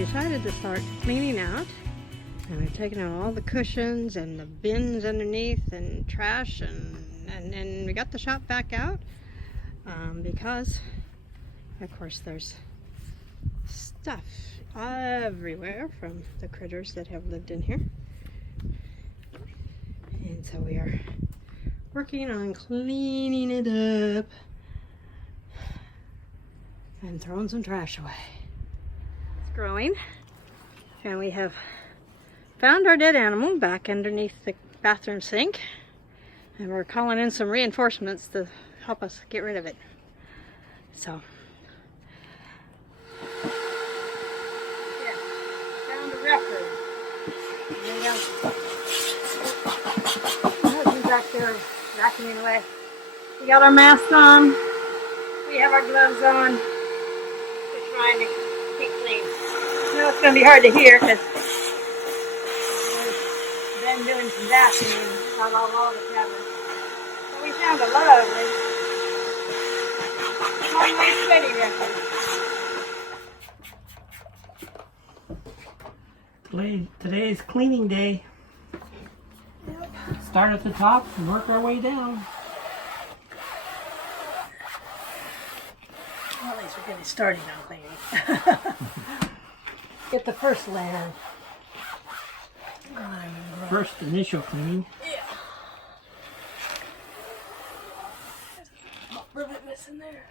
decided to start cleaning out, and we've taken out all the cushions and the bins underneath and trash, and we got the shop back out because of course there's stuff everywhere from the critters that have lived in here, and so we are working on cleaning it up and throwing some trash away. It's growing, and we have found our dead animal back underneath the bathroom sink, and we're calling in some reinforcements to help us get rid of it. So yeah, found a record. There you go. Husband's back there vacuuming away. We got our masks on. We have our gloves on. We're trying to keep clean. I know it's going to be hard to hear because we've been doing some vacuuming on all the cabinets. So we found a lovely, steady record. Today's cleaning day. Yep. Start at the top and work our way down. Well, at least we're getting started on cleaning. Get the first layer. First initial cleaning. Yeah. There's a ribbon missing there.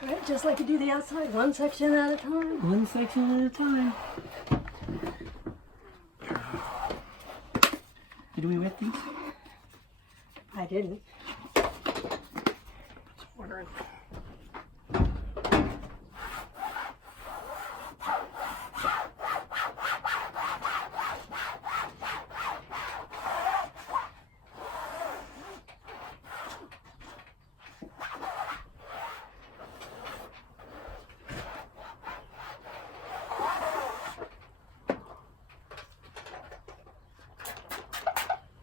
Alright, just like you do the outside, one section at a time. One section at a time. Did we wet these? I didn't. Ordering.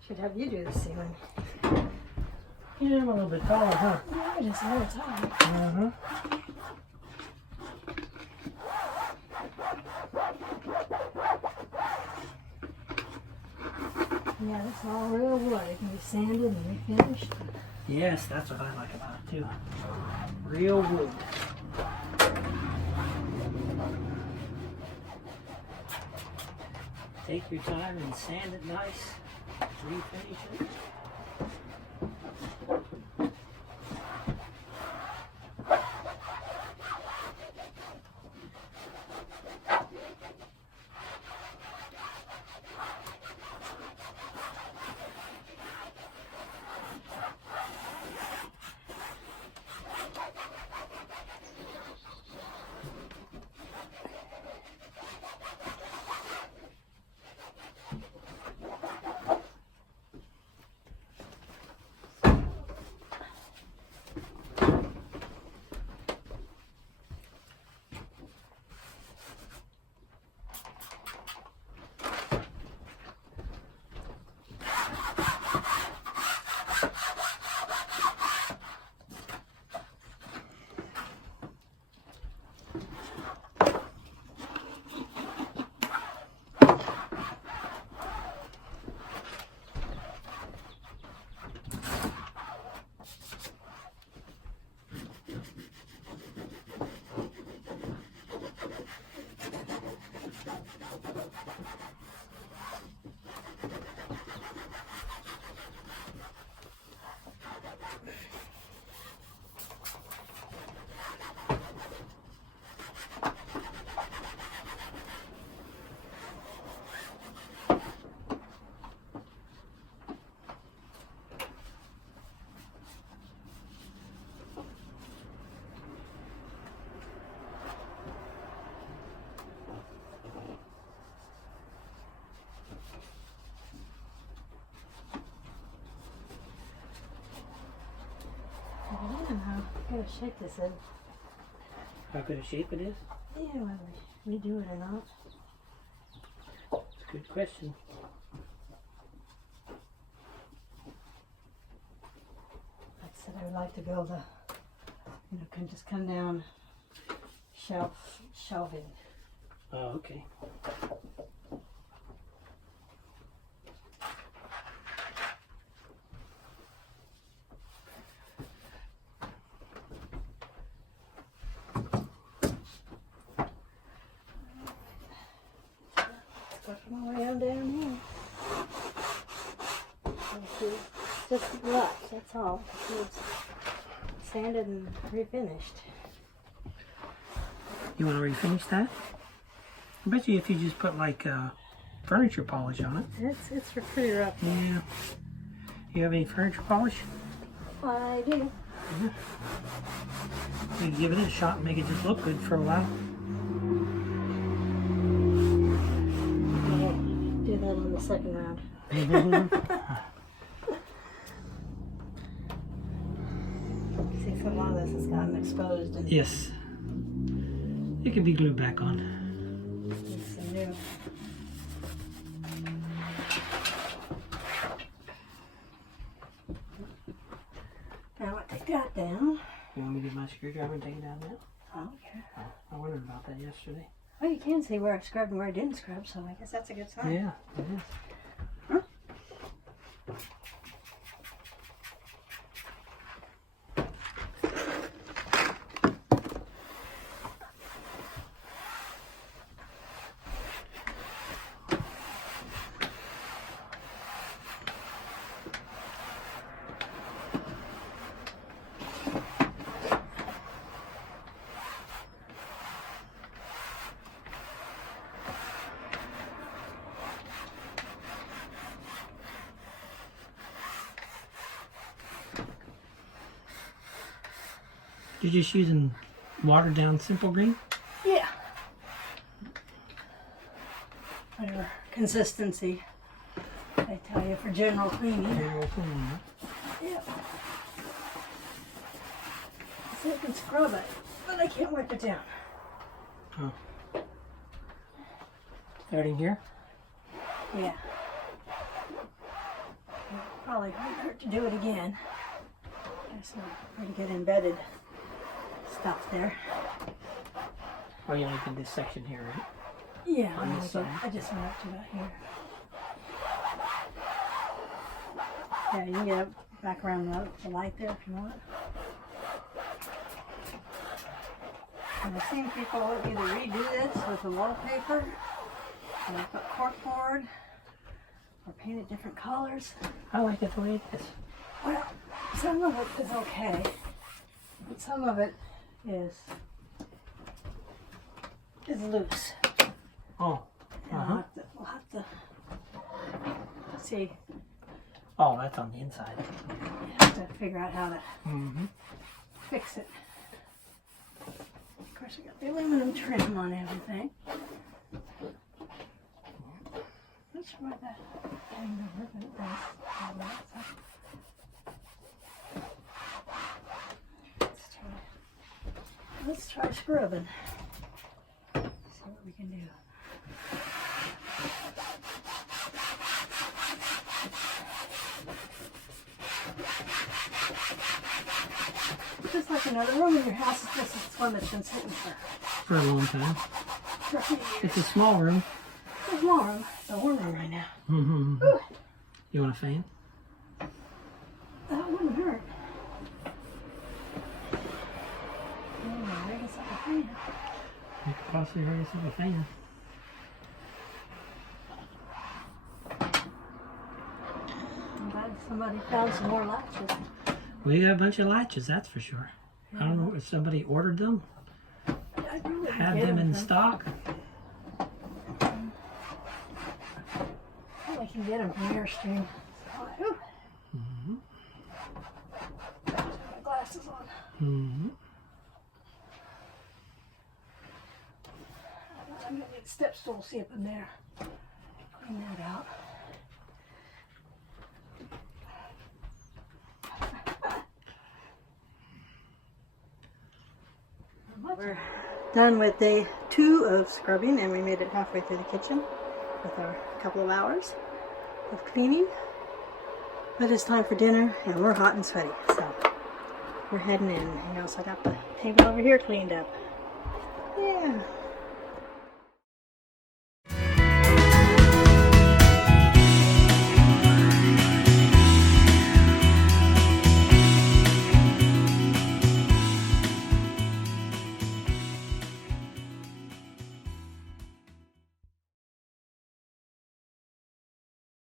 Should have you do the ceiling. Yeah, I'm a little bit taller, huh? Yeah, just a little tall. Uh-huh. Yeah, it's all real wood. It can be sanded and refinished. Yes, that's what I like about it too. Real wood. Take your time and sand it nice. Refinish it. I gotta shake this in. How good a shape it is? Yeah, whether we do it or not. It's a good question. Like I said, I would like to build a, can just come down shelving. Oh, okay. Working my way on down here. Just the ruts, that's all. It's sanded and refinished. You want to refinish that? I bet you if you just put like furniture polish on it. It's pretty rough. Yeah. You have any furniture polish? I do. You can give it a shot and make it just look good for a while. I'll do that on the second round. See, so a lot of this has gotten exposed and Yes. It can be glued back on. it's some new. Now I take that down. You want me to get my screwdriver and take it down now? I don't care. I wondered about that yesterday. Well, you can see where I scrubbed and where I didn't scrub, so I guess that's a good sign. Yeah, it is. Huh? You're just using watered down simple green? Yeah. Whatever consistency they tell you for general cleaning. General cleaning, huh? Yeah. So I can scrub it, but I can't wipe it down. Oh. Starting here? Yeah. Probably wouldn't hurt to do it again. There's some pretty good embedded stuff there. Oh, you're making this section here, right? Yeah, On this side. I just went up to about here. Yeah, you can get up back around the light there if you want. And I've seen people either redo this with the wallpaper, or put corkboard, or paint it different colors. I like it the way it is. Well, some of it is okay, but some of it is loose. Oh. And Uh-huh. we'll have to see. Oh, that's on the inside. You have to figure out how to Mm-hmm. fix it. Of course, we got the aluminum trim on everything. Not sure why that hangs over, but it does. Let's try scrubbing. See what we can do. Just like another room in your house, this is one that's been sitting For a long time. for a few years. It's a small room. It's a small room. It's a warm room right now. Mm-hmm. Ooh, You want a fan? that wouldn't hurt. Oh, I guess I can. You could possibly hurt yourself a fan. I'm glad somebody found some more latches. We got a bunch of latches, that's for sure. I don't know if somebody ordered them, I really had get them in from- stock. I can get them from Airstream. Ooh. Mm-hmm. Put my glasses on. Mm-hmm. I'm gonna need a step stool, see up in there. Clean that out. We're done with day 2 of scrubbing, and we made it halfway through the kitchen with our couple of hours of cleaning. But it's time for dinner, and we're hot and sweaty, so we're heading in. You know, so I got the table over here cleaned up. Yeah.